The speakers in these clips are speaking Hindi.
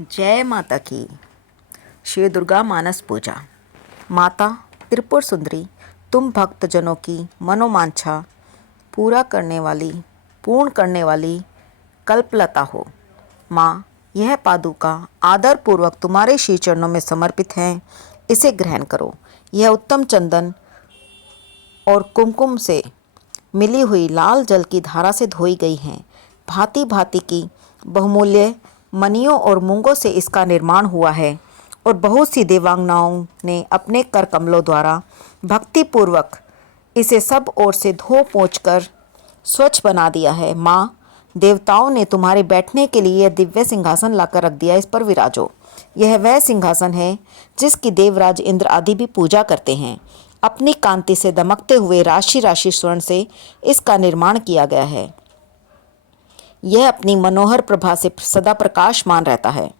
जय माता की। श्री दुर्गा मानस पूजा। माता त्रिपुर सुंदरी, तुम भक्तजनों की मनोवांछा पूर्ण करने वाली कल्पलता हो। माँ, यह पादुका आदर पूर्वक तुम्हारे श्री चरणों में समर्पित हैं। इसे ग्रहण करो। यह उत्तम चंदन और कुमकुम से मिली हुई लाल जल की धारा से धोई गई हैं। भांति भांति की बहुमूल्य मणियों और मूंगों से इसका निर्माण हुआ है और बहुत सी देवांगनाओं ने अपने कर कमलों द्वारा भक्तिपूर्वक इसे सब ओर से धो पोंछ कर स्वच्छ बना दिया है। माँ, देवताओं ने तुम्हारे बैठने के लिए यह दिव्य सिंहासन लाकर रख दिया। इस पर विराजो। यह वह सिंहासन है जिसकी देवराज इंद्र आदि भी पूजा करते हैं। अपनी कांति से दमकते हुए राशि राशि स्वर्ण से इसका निर्माण किया गया है। यह अपनी मनोहर प्रभा से सदा प्रकाशमान रहता है।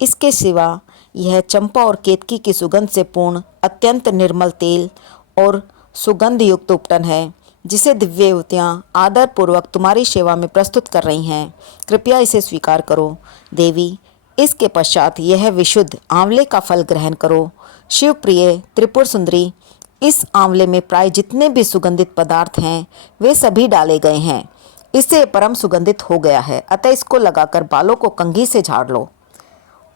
इसके सिवा यह चंपा और केतकी की सुगंध से पूर्ण अत्यंत निर्मल तेल और सुगंध युक्त उपटन है, जिसे दिव्य युवतियाँ आदर पूर्वक तुम्हारी सेवा में प्रस्तुत कर रही हैं। कृपया इसे स्वीकार करो देवी। इसके पश्चात यह विशुद्ध आंवले का फल ग्रहण करो। शिवप्रिय त्रिपुर सुंदरी, इस आंवले में प्राय जितने भी सुगंधित पदार्थ हैं वे सभी डाले गए हैं। इससे परम सुगंधित हो गया है, अतः इसको लगाकर बालों को कंघी से झाड़ लो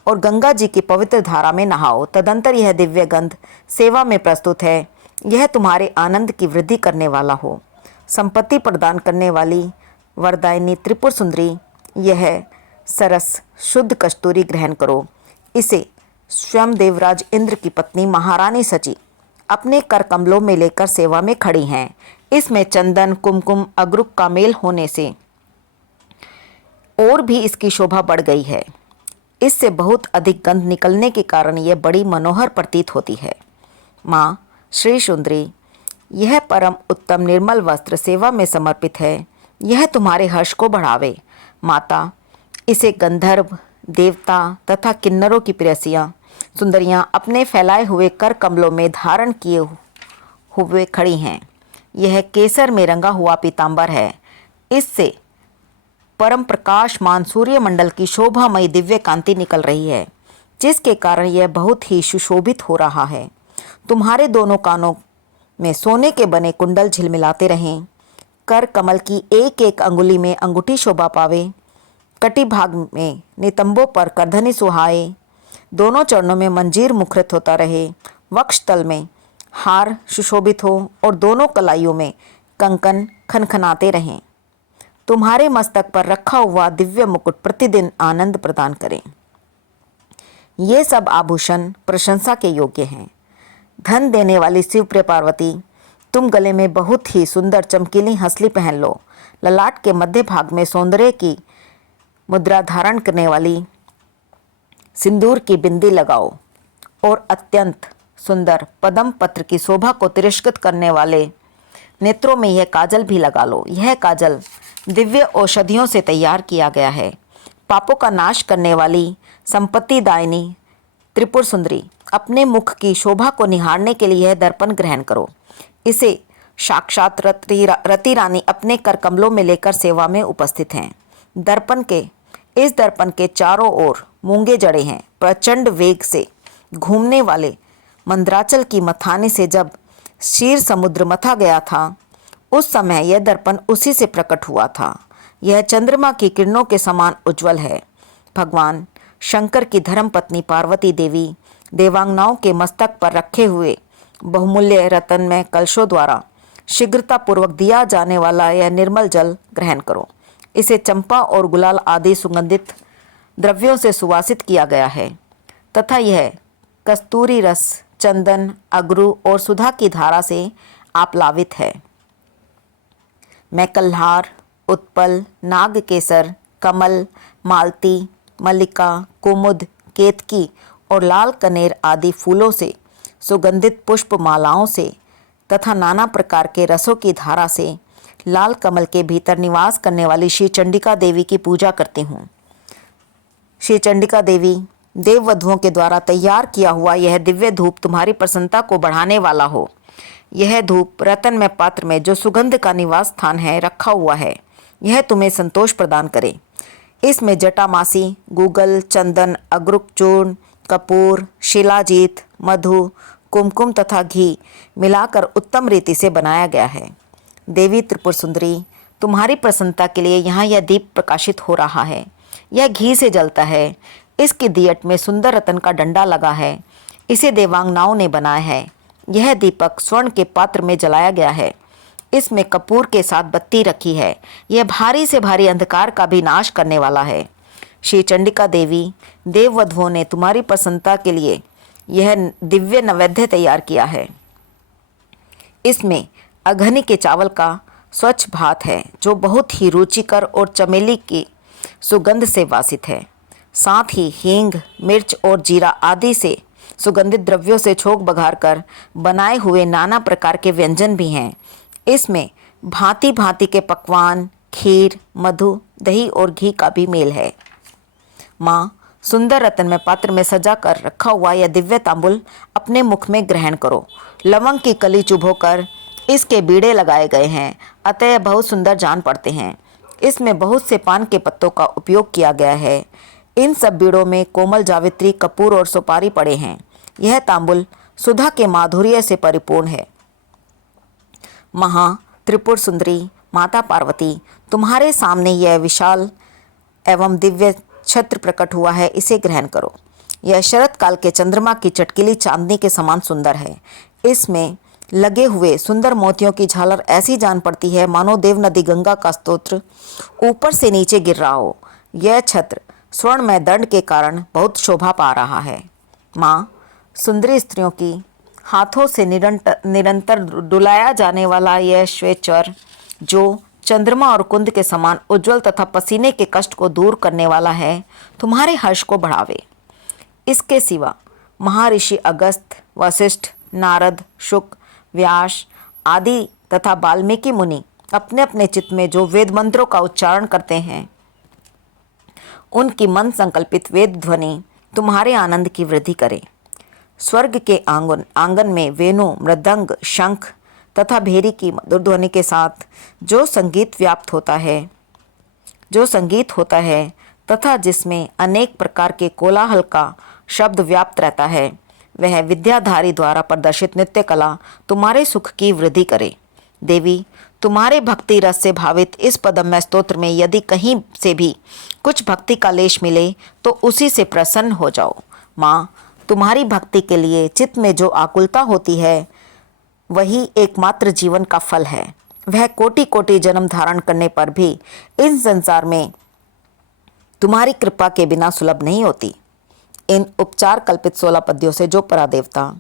और गंगा जी की पवित्र धारा में नहाओ। तदंतर यह दिव्य गंध सेवा में प्रस्तुत है। यह तुम्हारे आनंद की वृद्धि करने वाला हो। संपत्ति प्रदान करने वाली वरदायिनी त्रिपुर सुंदरी, यह सरस शुद्ध कस्तूरी ग्रहण करो। इसे स्वयं देवराज इंद्र की पत्नी महारानी सची अपने कर कमलों में लेकर सेवा में खड़ी हैं। इसमें चंदन, कुमकुम, अगरुक का मेल होने से और भी इसकी शोभा बढ़ गई है। इससे बहुत अधिक गंध निकलने के कारण यह बड़ी मनोहर प्रतीत होती है। माँ श्री सुंदरी, यह परम उत्तम निर्मल वस्त्र सेवा में समर्पित है। यह तुम्हारे हर्ष को बढ़ावे। माता, इसे गंधर्व, देवता तथा किन्नरों की प्रेयसियाँ सुंदरियाँ अपने फैलाए हुए कर कमलों में धारण किए हुए खड़ी हैं। यह केसर में रंगा हुआ पीतांबर है। इससे परम प्रकाशमान सूर्यमंडल की शोभामयी दिव्य कांति निकल रही है, जिसके कारण यह बहुत ही सुशोभित हो रहा है। तुम्हारे दोनों कानों में सोने के बने कुंडल झिलमिलाते रहें। कर कमल की एक एक अंगुली में अंगूठी शोभा पावे। कटी भाग में नितंबों पर करधनी सुहाए। दोनों चरणों में मंजीर मुखरित होता रहे। वक्ष तल में हार सुशोभित हो और दोनों कलाइयों में कंकन खनखनाते रहें। तुम्हारे मस्तक पर रखा हुआ दिव्य मुकुट प्रतिदिन आनंद प्रदान करें। ये सब आभूषण प्रशंसा के योग्य हैं। धन देने वाली शिवप्रिय पार्वती, तुम गले में बहुत ही सुंदर चमकीली हंसली पहन लो। ललाट के मध्य भाग में सौंदर्य की मुद्रा धारण करने वाली सिंदूर की बिंदी लगाओ और अत्यंत सुंदर पद्म पत्र की शोभा को तिरस्कृत करने वाले नेत्रों में यह काजल भी लगा लो। यह काजल दिव्य औषधियों से तैयार किया गया है। पापों का नाश करने वाली संपत्ति दायिनी त्रिपुर सुंदरी, अपने मुख की शोभा को निहारने के लिए यह दर्पण ग्रहण करो। इसे साक्षात रति रानी अपने कर कमलों में लेकर सेवा में उपस्थित हैं। इस दर्पण के चारों ओर मूंगे जड़े हैं। प्रचंड वेग से घूमने वाले मंदराचल की मथाने से जब क्षीर समुद्र मथा गया था, उस समय यह दर्पण उसी से प्रकट हुआ था। यह चंद्रमा की किरणों के समान उज्जवल है। भगवान शंकर की धर्मपत्नी पार्वती देवी देवांगनाओं के मस्तक पर रखे हुए बहुमूल्य रत्नमय कलशों द्वारा शीघ्रतापूर्वक दिया जाने वाला यह निर्मल जल ग्रहण करो। इसे चंपा और गुलाल आदि सुगंधित द्रव्यों से सुवासित किया गया है तथा यह कस्तूरी रस, चंदन, अगरू और सुधा की धारा से आप्लावित है। मैं कल्हार, उत्पल, नागकेसर, कमल, मालती, मल्लिका, कुमुद, केतकी और लाल कनेर आदि फूलों से सुगंधित पुष्प मालाओं से तथा नाना प्रकार के रसों की धारा से लाल कमल के भीतर निवास करने वाली श्री चंडिका देवी की पूजा करती हूँ। श्री चंडिका देवी, देववधुओं के द्वारा तैयार किया हुआ यह दिव्य धूप तुम्हारी प्रसन्नता को बढ़ाने वाला हो। यह धूप रत्नमय पात्र में जो सुगंध का निवास स्थान है रखा हुआ है, यह तुम्हें संतोष प्रदान करे। इसमें जटामासी, गूगल, चंदन, अगरुक चूर्ण, कपूर, शिलाजीत, मधु, कुमकुम तथा घी मिलाकर उत्तम रीति से बनाया गया है। देवी त्रिपुर सुंदरी, तुम्हारी प्रसन्नता के लिए यहाँ यह दीप प्रकाशित हो रहा है। यह घी से जलता है। इसकी दियट में सुंदर रतन का डंडा लगा है। इसे देवांगनाओं ने बनाया है। यह दीपक स्वर्ण के पात्र में जलाया गया है। इसमें कपूर के साथ बत्ती रखी है। यह भारी से भारी अंधकार का भी नाश करने वाला है। श्री चंडिका देवी, देववधुओं ने तुम्हारी प्रसन्नता के लिए यह दिव्य नैवेद्य तैयार किया है। इसमें अघनी के चावल का स्वच्छ भात है जो बहुत ही रुचिकर और चमेली की सुगंध से वासित है। साथ ही हींग, मिर्च और जीरा आदि से सुगंधित द्रव्यों से छोक बघार कर बनाए हुए नाना प्रकार के व्यंजन भी हैं। इसमें भांति भांति के पकवान, खीर, मधु, दही और घी का भी मेल है। माँ, सुंदर रतन में पात्र में सजा कर रखा हुआ यह दिव्य तांबुल अपने मुख में ग्रहण करो। लवंग की कली चुभोकर इसके बीड़े लगाए गए हैं, अतः यह बहुत सुंदर जान पड़ते हैं। इसमें बहुत से पान के पत्तों का उपयोग किया गया है। इन सब बीड़ों में कोमल जावित्री, कपूर और सुपारी पड़े हैं। यह तांबुल सुधा के माधुर्य से परिपूर्ण है। महा त्रिपुर सुंदरी माता पार्वती, तुम्हारे सामने यह विशाल एवं दिव्य छत्र प्रकट हुआ है, इसे ग्रहण करो। यह शरत काल के चंद्रमा की चटकीली चांदनी के समान सुंदर है। इसमें लगे हुए सुंदर मोतियों की झालर ऐसी जान पड़ती है मानो देव नदी गंगा का स्तोत्र ऊपर से नीचे गिर रहा हो। यह छत्र स्वर्णमय दंड के कारण बहुत शोभा पा रहा है। माँ, सुंदरी स्त्रियों की हाथों से निरंतर डुलाया जाने वाला यह श्वेतचर जो चंद्रमा और कुंद के समान उज्जवल तथा पसीने के कष्ट को दूर करने वाला है, तुम्हारे हर्ष को बढ़ावे। इसके सिवा महर्षि अगस्त्य, वशिष्ठ, नारद, शुक, व्यास आदि तथा वाल्मीकि मुनि अपने अपने चित्त में जो वेद मंत्रों का उच्चारण करते हैं, उनकी मन संकल्पित वेद ध्वनि तुम्हारे आनंद की वृद्धि करे। स्वर्ग के आंगन में वेणु, मृदंग, शंख तथा भेरी की मधुर ध्वनि के साथ जो संगीत होता है तथा जिसमें अनेक प्रकार के कोलाहल का शब्द व्याप्त रहता है, वह विद्याधारी द्वारा प्रदर्शित नृत्य कला तुम्हारे सुख की वृद्धि करे। देवी, तुम्हारे भक्ति रस से भावित इस पदमय स्तोत्र में यदि कहीं से भी कुछ भक्ति का लेश मिले तो उसी से प्रसन्न हो जाओ। माँ, तुम्हारी भक्ति के लिए चित्त में जो आकुलता होती है वही एकमात्र जीवन का फल है। वह कोटि कोटि जन्म धारण करने पर भी इन संसार में तुम्हारी कृपा के बिना सुलभ नहीं होती। इन उपचार कल्पित 16 पद्यों से जो परादेवता,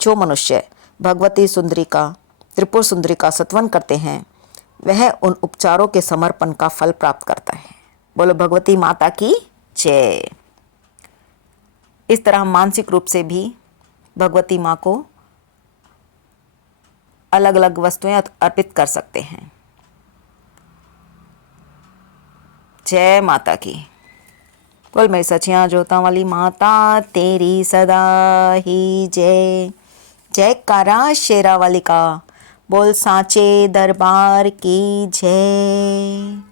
जो मनुष्य भगवती सुंदरी का, त्रिपुर सुंदरी का सत्वन करते हैं, वह उन उपचारों के समर्पण का फल प्राप्त करता है। बोलो भगवती माता की जय। इस तरह हम मानसिक रूप से भी भगवती माँ को अलग अलग वस्तुएं अर्पित कर सकते हैं। जय माता की। बोल मेरी सचियां जोतां वाली माता तेरी सदा ही जय। जय कारा शेरा वाली का, बोल सांचे दरबार की जय।